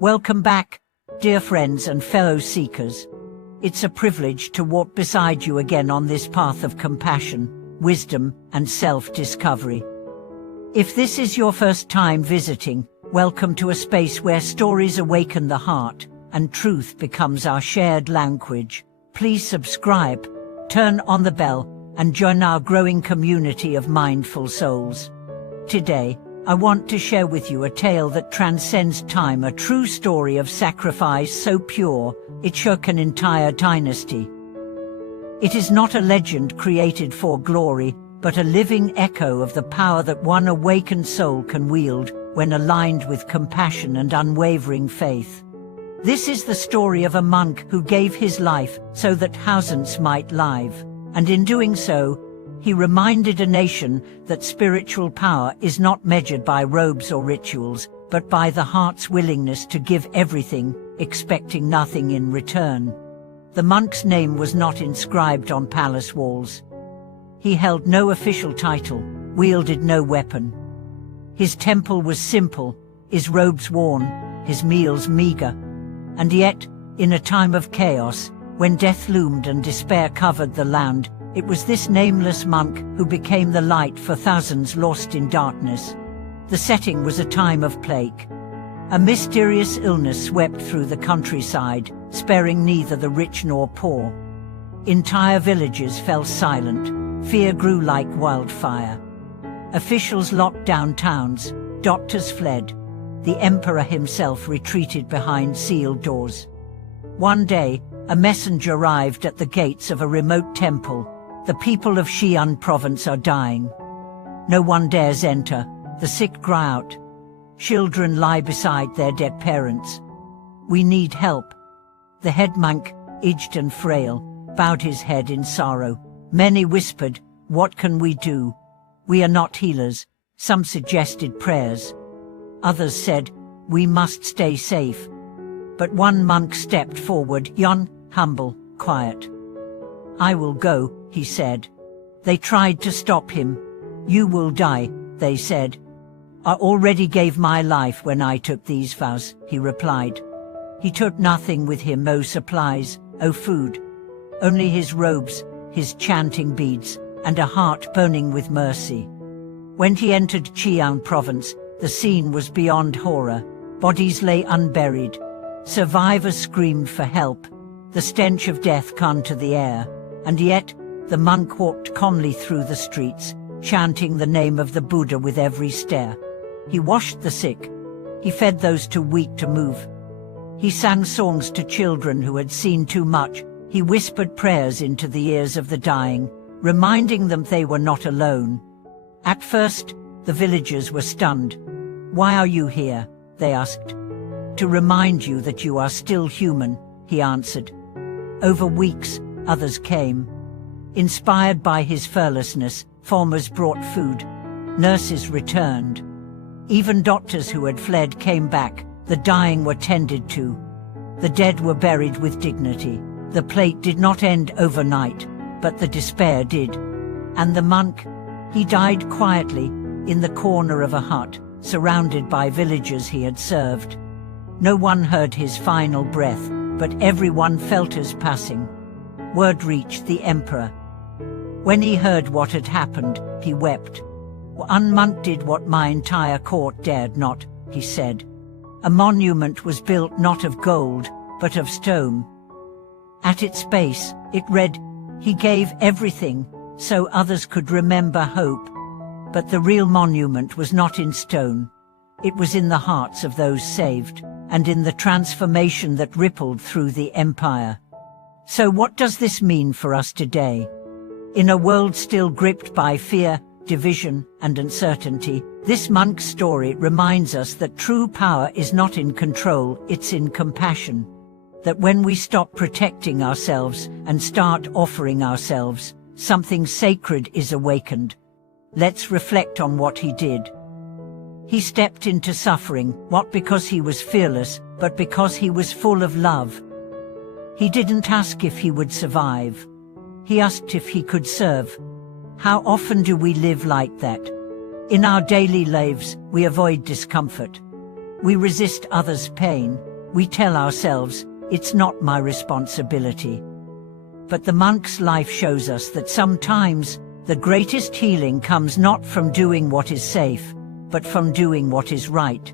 Welcome back, dear friends and fellow seekers. It's a privilege to walk beside you again on this path of compassion, wisdom, and self-discovery. If this is your first time visiting, welcome to a space where stories awaken the heart, and truth becomes our shared language. Please subscribe, turn on the bell, and join our growing community of mindful souls. Today, I want to share with you a tale that transcends time, a true story of sacrifice so pure, it shook an entire dynasty. It is not a legend created for glory, but a living echo of the power that one awakened soul can wield when aligned with compassion and unwavering faith. This is the story of a monk who gave his life so that thousands might live, and in doing so, he reminded a nation that spiritual power is not measured by robes or rituals, but by the heart's willingness to give everything, expecting nothing in return. The monk's name was not inscribed on palace walls. He held no official title, wielded no weapon. His temple was simple, his robes worn, his meals meager. And yet, in a time of chaos, when death loomed and despair covered the land, it was this nameless monk who became the light for thousands lost in darkness. The setting was a time of plague. A mysterious illness swept through the countryside, sparing neither the rich nor poor. Entire villages fell silent, fear grew like wildfire. Officials locked down towns, doctors fled. The emperor himself retreated behind sealed doors. One day, a messenger arrived at the gates of a remote temple. The people of Xi'an province are dying. No one dares enter, the sick cry out. Children lie beside their dead parents. We need help. The head monk, aged and frail, bowed his head in sorrow. Many whispered, "What can we do? We are not healers." Some suggested prayers. Others said, "We must stay safe." But one monk stepped forward, young, humble, quiet. "I will go," he said. They tried to stop him. "You will die," they said. "I already gave my life when I took these vows," he replied. He took nothing with him, no supplies, no food. Only his robes, his chanting beads, and a heart burning with mercy. When he entered Xi'an province, the scene was beyond horror. Bodies lay unburied. Survivors screamed for help. The stench of death clung to the air. And yet, the monk walked calmly through the streets, chanting the name of the Buddha with every stare. He washed the sick. He fed those too weak to move. He sang songs to children who had seen too much. He whispered prayers into the ears of the dying, reminding them they were not alone. At first, the villagers were stunned. "Why are you here?" they asked. "To remind you that you are still human," he answered. Over weeks, others came. Inspired by his fearlessness, farmers brought food. Nurses returned. Even doctors who had fled came back. The dying were tended to. The dead were buried with dignity. The plague did not end overnight, but the despair did. And the monk, he died quietly, in the corner of a hut, surrounded by villagers he had served. No one heard his final breath, but everyone felt his passing. Word reached the emperor. When he heard what had happened, he wept. "One monk did what my entire court dared not," he said. A monument was built not of gold, but of stone. At its base, it read, "He gave everything, so others could remember hope." But the real monument was not in stone. It was in the hearts of those saved, and in the transformation that rippled through the empire. So what does this mean for us today? In a world still gripped by fear, division, and uncertainty, this monk's story reminds us that true power is not in control, it's in compassion. That when we stop protecting ourselves and start offering ourselves, something sacred is awakened. Let's reflect on what he did. He stepped into suffering, not because he was fearless, but because he was full of love. He didn't ask if he would survive. He asked if he could serve. How often do we live like that? In our daily lives, we avoid discomfort. We resist others' pain. We tell ourselves, it's not my responsibility. But the monk's life shows us that sometimes the greatest healing comes not from doing what is safe, but from doing what is right.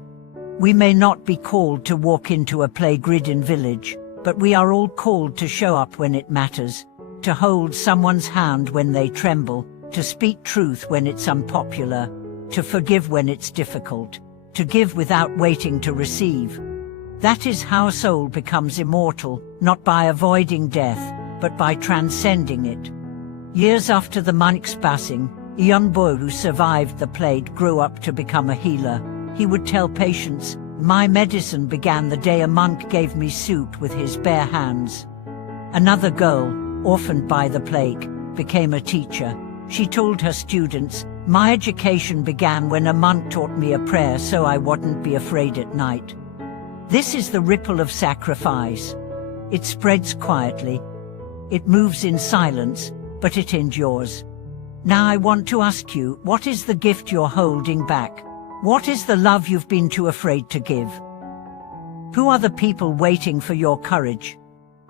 We may not be called to walk into a plague-ridden village, but we are all called to show up when it matters, to hold someone's hand when they tremble, to speak truth when it's unpopular, to forgive when it's difficult, to give without waiting to receive. That is how a soul becomes immortal, not by avoiding death, but by transcending it. Years after the monk's passing, a young boy who survived the plague grew up to become a healer. He would tell patients, "My medicine began the day a monk gave me soup with his bare hands." Another girl, orphaned by the plague, became a teacher. She told her students, "My education began when a monk taught me a prayer so I wouldn't be afraid at night." This is the ripple of sacrifice. It spreads quietly. It moves in silence, but it endures. Now I want to ask you, what is the gift you're holding back? What is the love you've been too afraid to give? Who are the people waiting for your courage?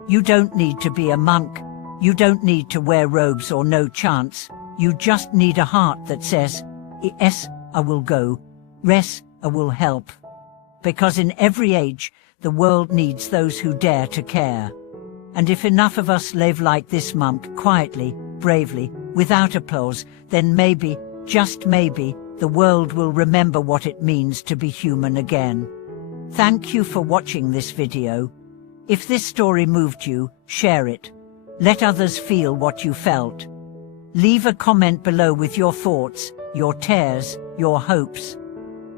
You don't need to be a monk. You don't need to wear robes or no chants. You just need a heart that says, "Yes, I will go. Yes, I will help." Because in every age, the world needs those who dare to care. And if enough of us live like this monk, quietly, bravely, without applause, then maybe, just maybe, the world will remember what it means to be human again. Thank you for watching this video. If this story moved you, share it. Let others feel what you felt. Leave a comment below with your thoughts, your tears, your hopes.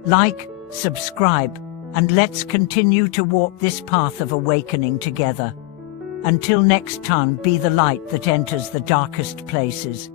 Like, subscribe, and let's continue to walk this path of awakening together. Until next time, be the light that enters the darkest places.